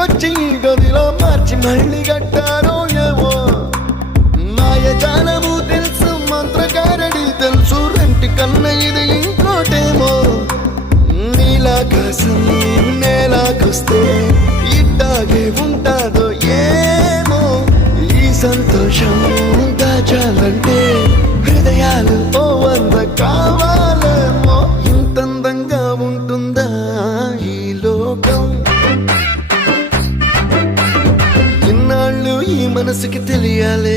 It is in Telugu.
ఇంటికొచ్చి గదిలో మార్చి మళ్ళీ కట్టారో ఏమో మాయజాలము తెలుసు మంత్రకారడి తెలుసు రెంటి కన్న ఇది ఇంకోటేమో నీలాకాశం నేలాకొస్తే ఇట్టాగే ఉంటాదో ఏమో ఈ సంతోషం దాచాలంటే హృదయాలు ఓ వంద కావాలేమో ఇంతందంగా ఉంటుందా ఈ లోకం ఇన్నాళ్ళు ఈ మనసుకి తెలియాలే